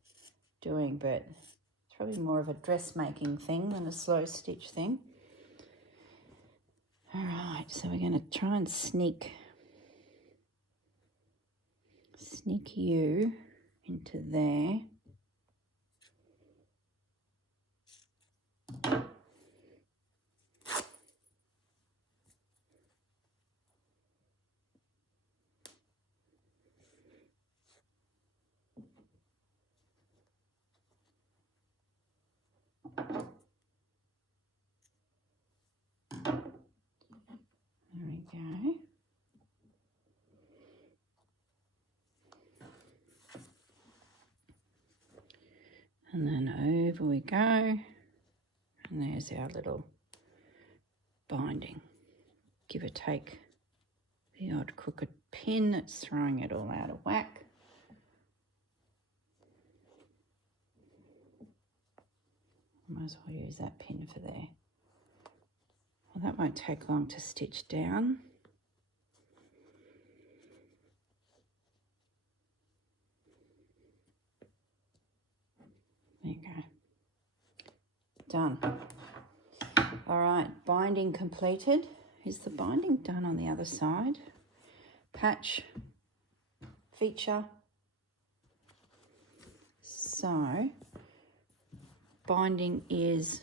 doing, but it's probably more of a dressmaking thing than a slow stitch thing. All right, so we're going to try and sneak you into there. There we go. And then over we go. And there's our little binding. Give or take the odd crooked pin that's throwing it all out of whack. Might as well use that pin for there. Well, that won't take long to stitch down. There you go. Done. All right, binding completed. Is the binding done on the other side? Patch, feature. So, binding is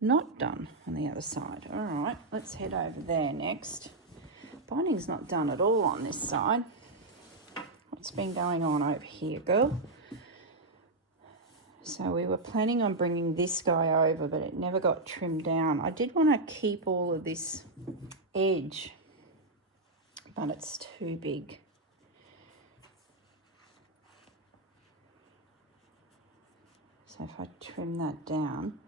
not done on the other side. All right, let's head over there next. Binding's not done at all on this side. What's been going on over here, girl? So we were planning on bringing this guy over, but it never got trimmed down. I did want to keep all of this edge, but it's too big. So if I trim that down,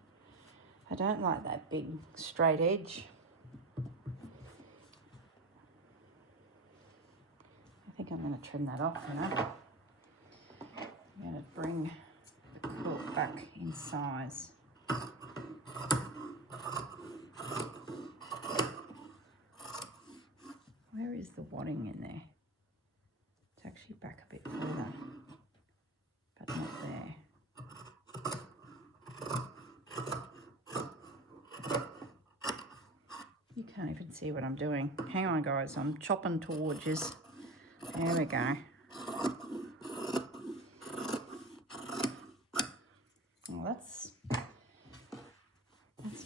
I don't like that big straight edge. I think I'm going to trim that off, you know. I'm going to bring the quilt back in size. Where is the wadding in there? It's actually back a bit further, but not there. You can't even see what I'm doing. Hang on, guys. I'm chopping towards you. There we go. Well, that's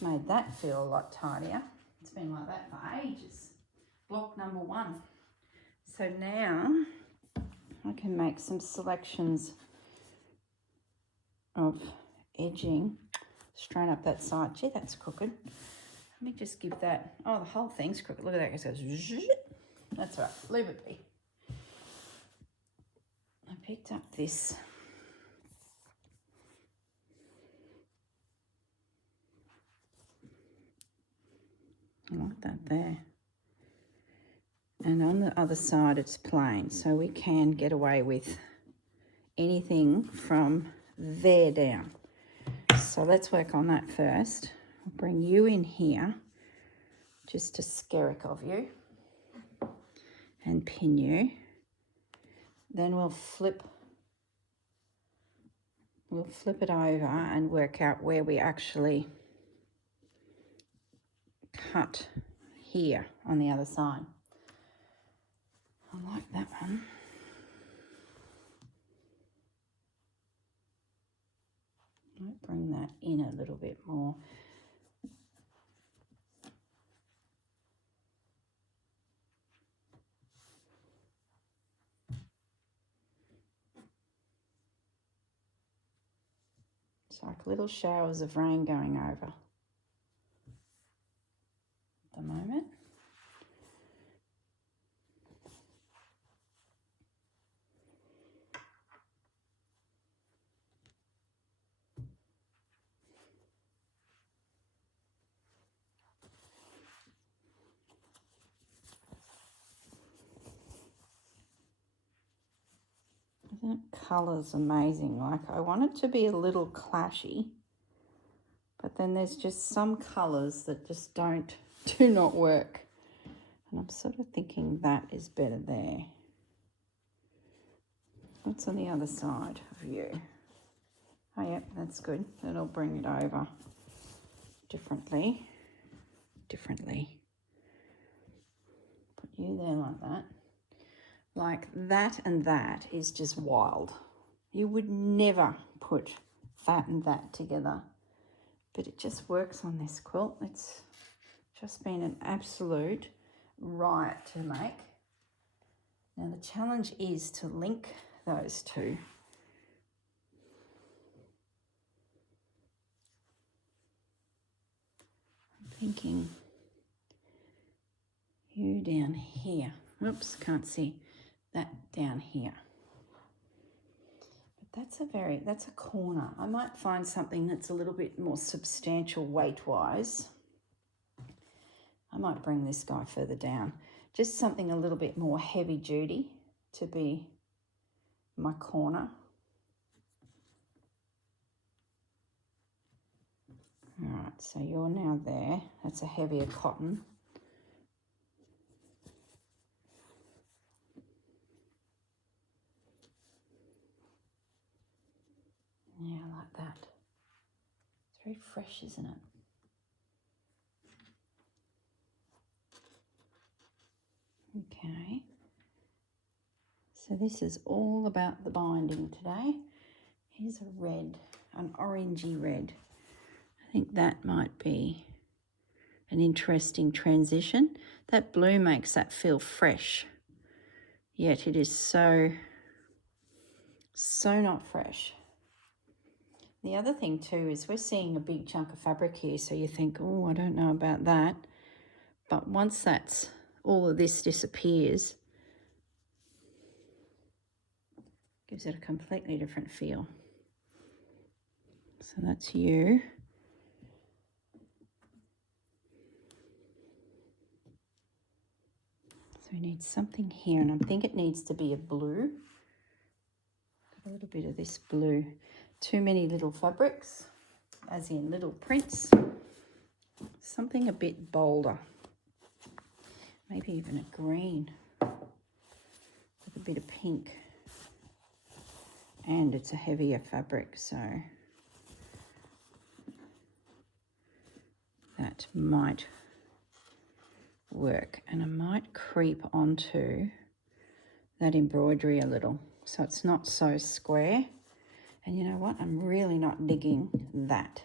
made that feel a lot tidier. It's been like that for ages. Block number 1. So now I can make some selections of edging straight up that side. Gee, that's crooked. Let me just give that, oh, the whole thing's crooked. Look at that, it goes zzzz. That's right, leave it be. I picked up this I like that there. And on the other side it's plain, so we can get away with anything from there down. So let's work on that first. I'll bring you in here, just a skerrick of you, and pin you. Then we'll flip it over and work out where we actually cut here on the other side. I like that one. Might bring that in a little bit more. It's like little showers of rain going over at the moment. Isn't colours amazing? Like, I want it to be a little clashy, but then there's just some colours that just do not work. And I'm sort of thinking that is better there. What's on the other side of you? Oh, yep, that's good. That'll bring it over differently. Put you there like that. Like that and that is just wild. You would never put that and that together, but it just works on this quilt. It's just been an absolute riot to make. Now the challenge is to link those two. I'm thinking you down here. Oops, can't see that down here. But that's a corner. I might find something that's a little bit more substantial weight-wise. I might bring this guy further down. Just something a little bit more heavy-duty to be my corner. All right, so you're now there. That's a heavier cotton. Yeah, I like that. It's very fresh, isn't it? Okay. So this is all about the binding today. Here's a red, an orangey red. I think that might be an interesting transition. That blue makes that feel fresh, yet it is so not fresh. The other thing too is we're seeing a big chunk of fabric here, so you think, oh, I don't know about that. But once that's all of this disappears, gives it a completely different feel. So that's you. So we need something here, and I think it needs to be a blue. Got a little bit of this blue. Too many little fabrics, as in little prints. Something a bit bolder. Maybe even a green with a bit of pink. And it's a heavier fabric, so that might work. And I might creep onto that embroidery a little so it's not so square. And you know what? I'm really not digging that.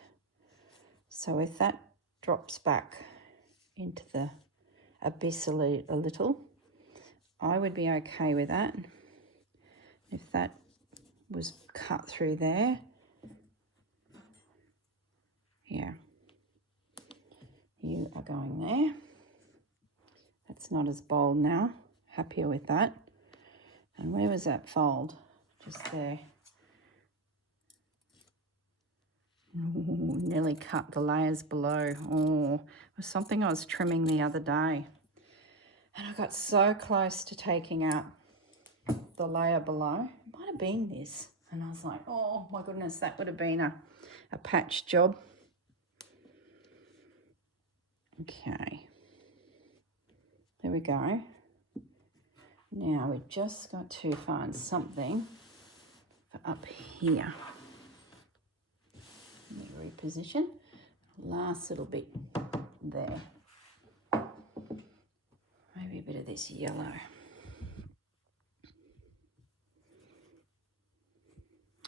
So if that drops back into the abyss a little, I would be okay with that. If that was cut through there, yeah, you are going there. That's not as bold now. Happier with that. And where was that fold? Just there. Ooh, nearly cut the layers below. Oh, it was something I was trimming the other day. And I got so close to taking out the layer below. It might have been this. And I was like, oh my goodness, that would have been a patch job. Okay. There we go. Now we've just got to find something for up here. Let me reposition. Last little bit there. Maybe a bit of this yellow.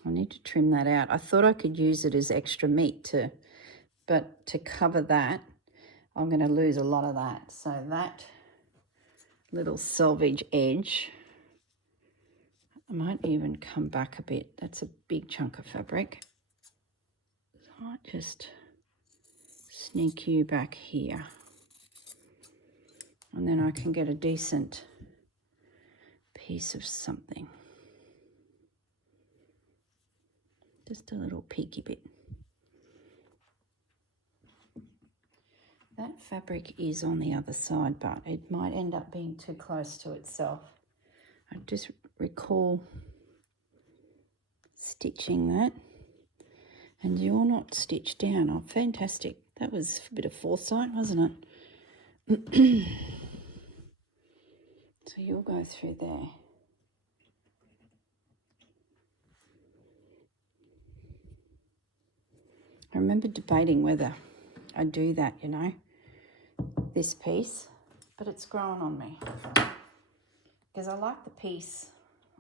I need to trim that out. I thought I could use it as extra meat but to cover that, I'm going to lose a lot of that. So that little selvage edge, I might even come back a bit. That's a big chunk of fabric. I might just sneak you back here. And then I can get a decent piece of something. Just a little peeky bit. That fabric is on the other side, but it might end up being too close to itself. I just recall stitching that. And you're not stitched down. Oh, fantastic. That was a bit of foresight, wasn't it? So you'll go through there. I remember debating whether I do that, you know, this piece, but it's grown on me because I like the piece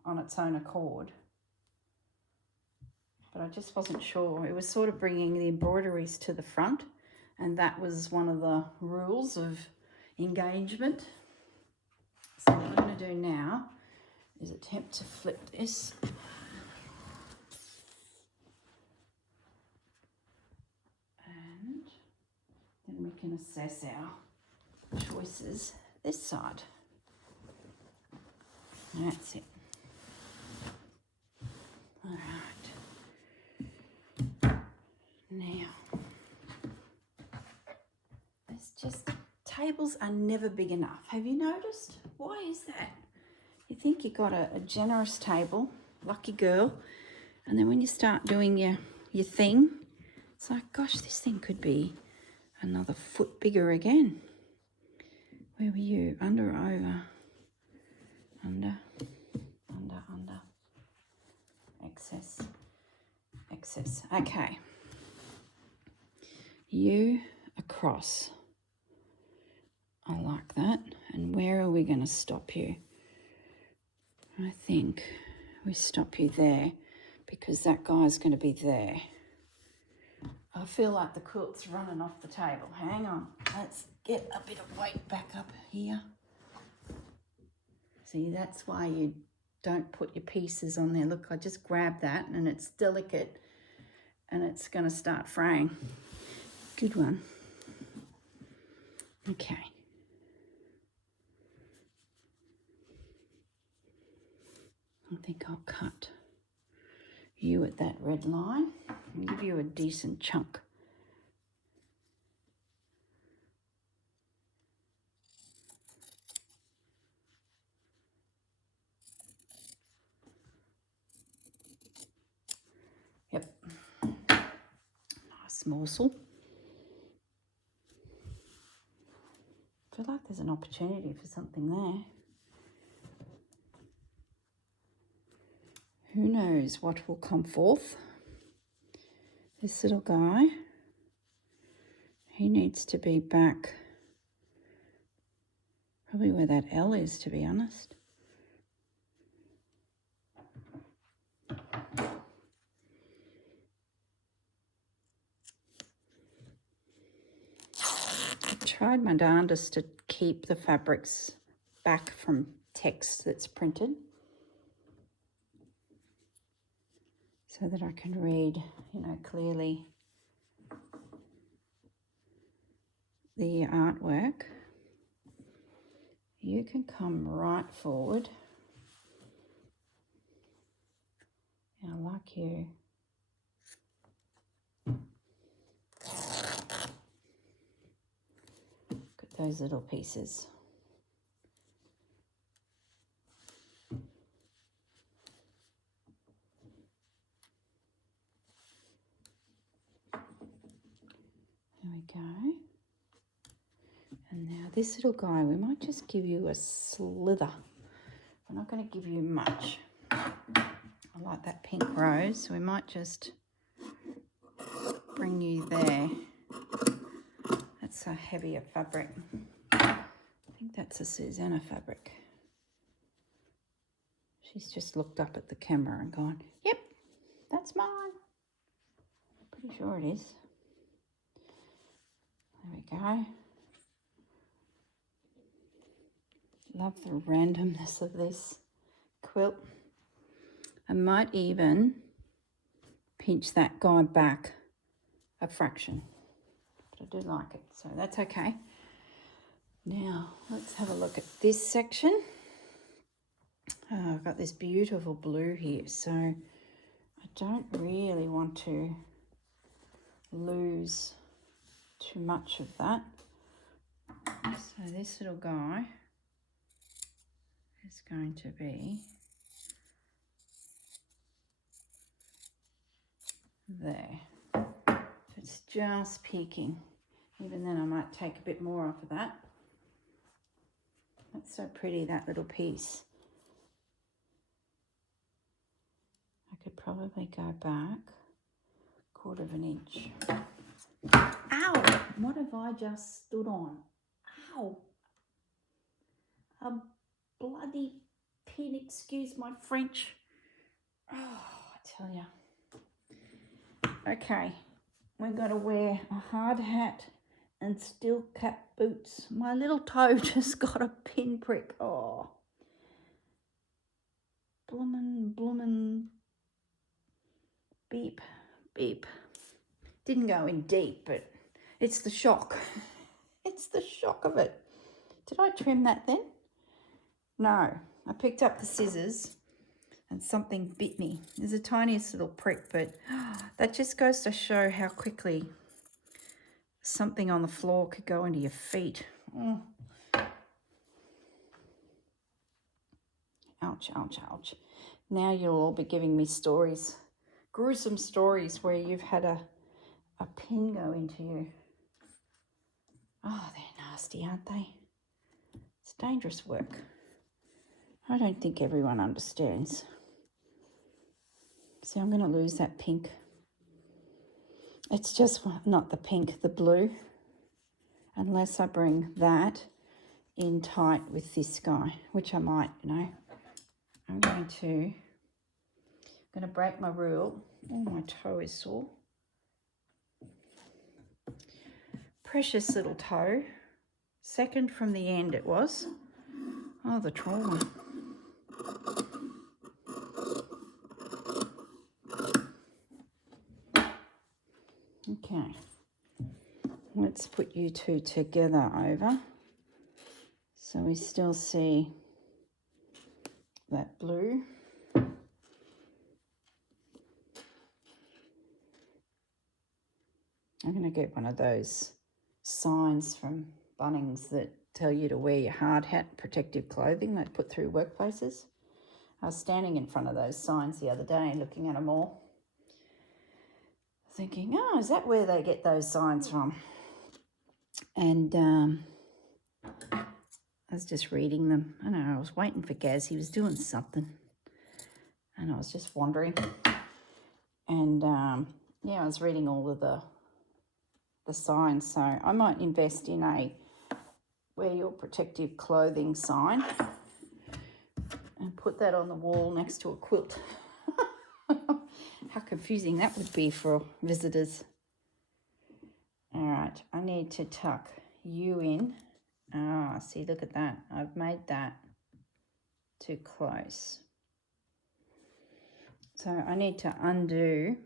on its own accord, but I just wasn't sure. It was sort of bringing the embroideries to the front, and that was one of the rules of engagement. So what I'm going to do now is attempt to flip this. And then we can assess our choices this side. That's it. All right. Now, it's just, tables are never big enough. Have you noticed? Why is that? You think you got a generous table, lucky girl, and then when you start doing your thing, it's like, gosh, this thing could be another foot bigger again. Where were you? Under, over, under, under, under, excess, excess. Okay. You across. I like that. And where are we going to stop you? I think we stop you there because that guy's going to be there. I feel like the quilt's running off the table. Hang on. Let's get a bit of weight back up here. See, that's why you don't put your pieces on there. Look, I just grabbed that and it's delicate and it's going to start fraying. Good one. Okay. I think I'll cut you at that red line and give you a decent chunk. Yep. Nice morsel. I feel like there's an opportunity for something there. Who knows what will come forth? This little guy, he needs to be back probably where that L is, to be honest. I tried my darndest to keep the fabrics back from text that's printed so that I can read, clearly the artwork. You can come right forward. I like you. Look at those little pieces. There we go. And now this little guy, we might just give you a slither. We're not going to give you much. I like that pink rose, so we might just bring you there. That's a heavier fabric. I think that's a Susanna fabric. She's just looked up at the camera and gone, yep, that's mine. Pretty sure it is. There we go. Love the randomness of this quilt. I might even pinch that guy back a fraction, but I do like it, so that's okay. Now let's have a look at this section. I've got this beautiful blue here, so I don't really want to lose too much of that. So this little guy is going to be there. It's just peeking. Even then I might take a bit more off of that. That's so pretty, that little piece. I could probably go back 1/4 inch. Ow! What have I just stood on? Ow! A bloody pin, excuse my French. Oh, I tell you. Okay, we're going to wear a hard hat and steel cap boots. My little toe just got a pin prick. Oh. Bloomin', beep, beep. Didn't go in deep, but it's the shock. It's the shock of it. Did I trim that then? No, I picked up the scissors and something bit me. There's the tiniest little prick, but that just goes to show how quickly something on the floor could go into your feet. Oh. Ouch, ouch, ouch. Now you'll all be giving me stories, gruesome stories where you've had a pin go into you. Oh, they're nasty, aren't they? It's dangerous work. I don't think everyone understands. See, I'm going to lose that pink. It's just not the pink, the blue. Unless I bring that in tight with this guy, which I might, I'm going to break my rule. Oh, my toe is sore. Precious little toe. Second from the end it was. Oh, the trauma. Okay. Let's put you two together over. So we still see that blue. I'm going to get one of those signs from Bunnings that tell you to wear your hard hat, protective clothing they put through workplaces. I was standing in front of those signs the other day looking at them all, thinking, oh, is that where they get those signs from? And I was just reading them. I don't know, I was waiting for Gaz. He was doing something. And I was just wandering. And, yeah, I was reading all of the signs. So I might invest in a wear your protective clothing sign and put that on the wall next to a quilt. How confusing that would be for visitors. All right, I need to tuck you in. Ah, see, look at that. I've made that too close. So I need to undo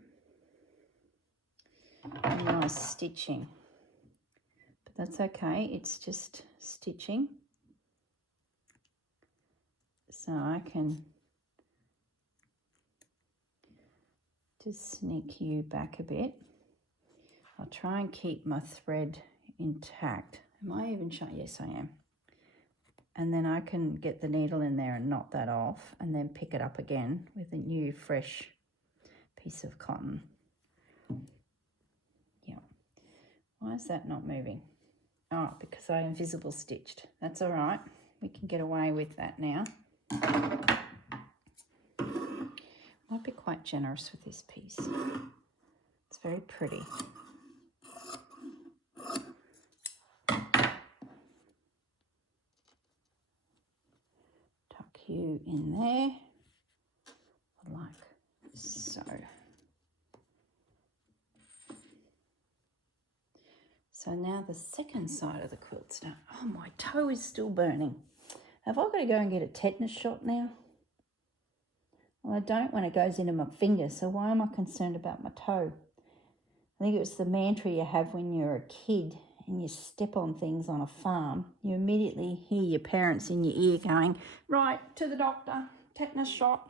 my stitching. But that's okay, it's just stitching. So I can just sneak you back a bit. I'll try and keep my thread intact. Am I even showing? Yes, I am. And then I can get the needle in there and knot that off and then pick it up again with a new fresh piece of cotton. Yeah. Why is that not moving? Oh, because I invisible stitched. That's all right. We can get away with that now. Might be quite generous with this piece. It's very pretty. Tuck you in there like so. So now the second side of the quilt's done. Oh, my toe is still burning. Have I got to go and get a tetanus shot now? Well, I don't when it goes into my finger, so why am I concerned about my toe? I think it was the mantra you have when you're a kid and you step on things on a farm. You immediately hear your parents in your ear going, right, to the doctor, tetanus shot.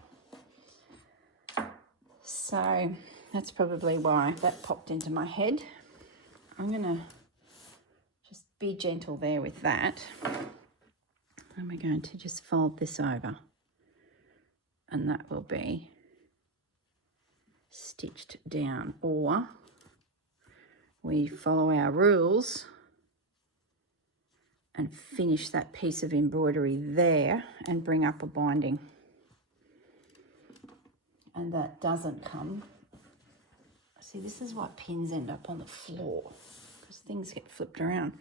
So that's probably why that popped into my head. I'm going to just be gentle there with that. And we're going to just fold this over. And that will be stitched down, or we follow our rules and finish that piece of embroidery there and bring up a binding. And that doesn't come. See, this is why pins end up on the floor, because things get flipped around.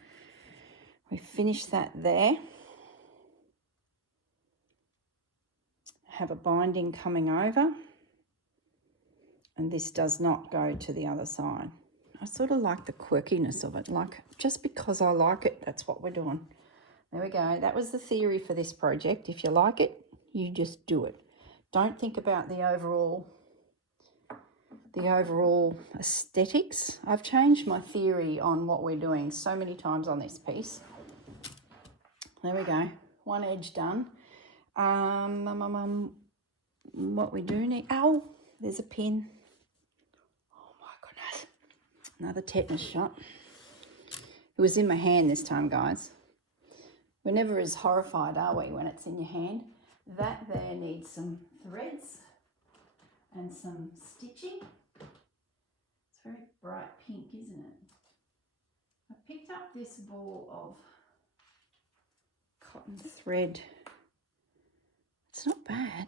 We finish that there. Have a binding coming over, and this does not go to the other side. I sort of like the quirkiness of it, like just because I like it, that's what we're doing. There we go. That was the theory for this project. If you like it, you just do it. Don't think about the overall aesthetics. I've changed my theory on what we're doing so many times on this piece. There we go. One edge done. What we do need, ow, there's a pin. Oh my goodness, another tetanus shot. It was in my hand this time, guys. We're never as horrified, are we, when it's in your hand? That there needs some threads and some stitching. It's very bright pink, isn't it? I picked up this ball of cotton thread. It's not bad.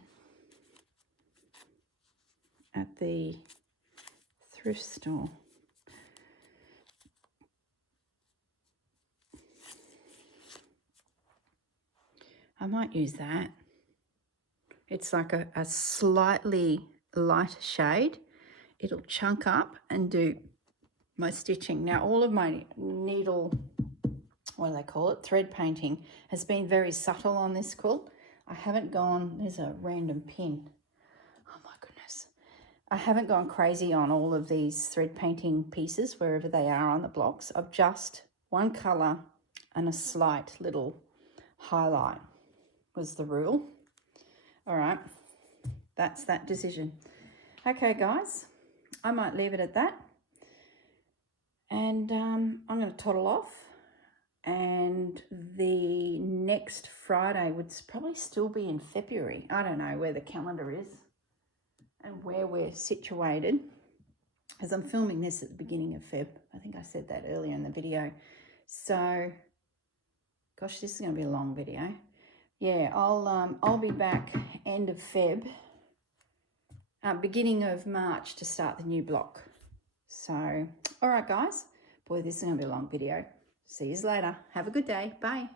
At the thrift store. I might use that. It's like a slightly lighter shade. It'll chunk up and do my stitching. Now all of my needle, what do they call it, thread painting has been very subtle on this quilt. I haven't gone, there's a random pin. Oh my goodness. I haven't gone crazy on all of these thread painting pieces wherever they are on the blocks. I've just one colour and a slight little highlight was the rule. All right, that's that decision. Okay guys, I might leave it at that. And I'm going to toddle off. And the next Friday would probably still be in February. I don't know where the calendar is and where we're situated, as I'm filming this at the beginning of Feb. I think I said that earlier in the video. So, gosh, this is going to be a long video. Yeah, I'll be back end of Feb, beginning of March to start the new block. So, all right, guys. Boy, this is going to be a long video. See you later. Have a good day. Bye.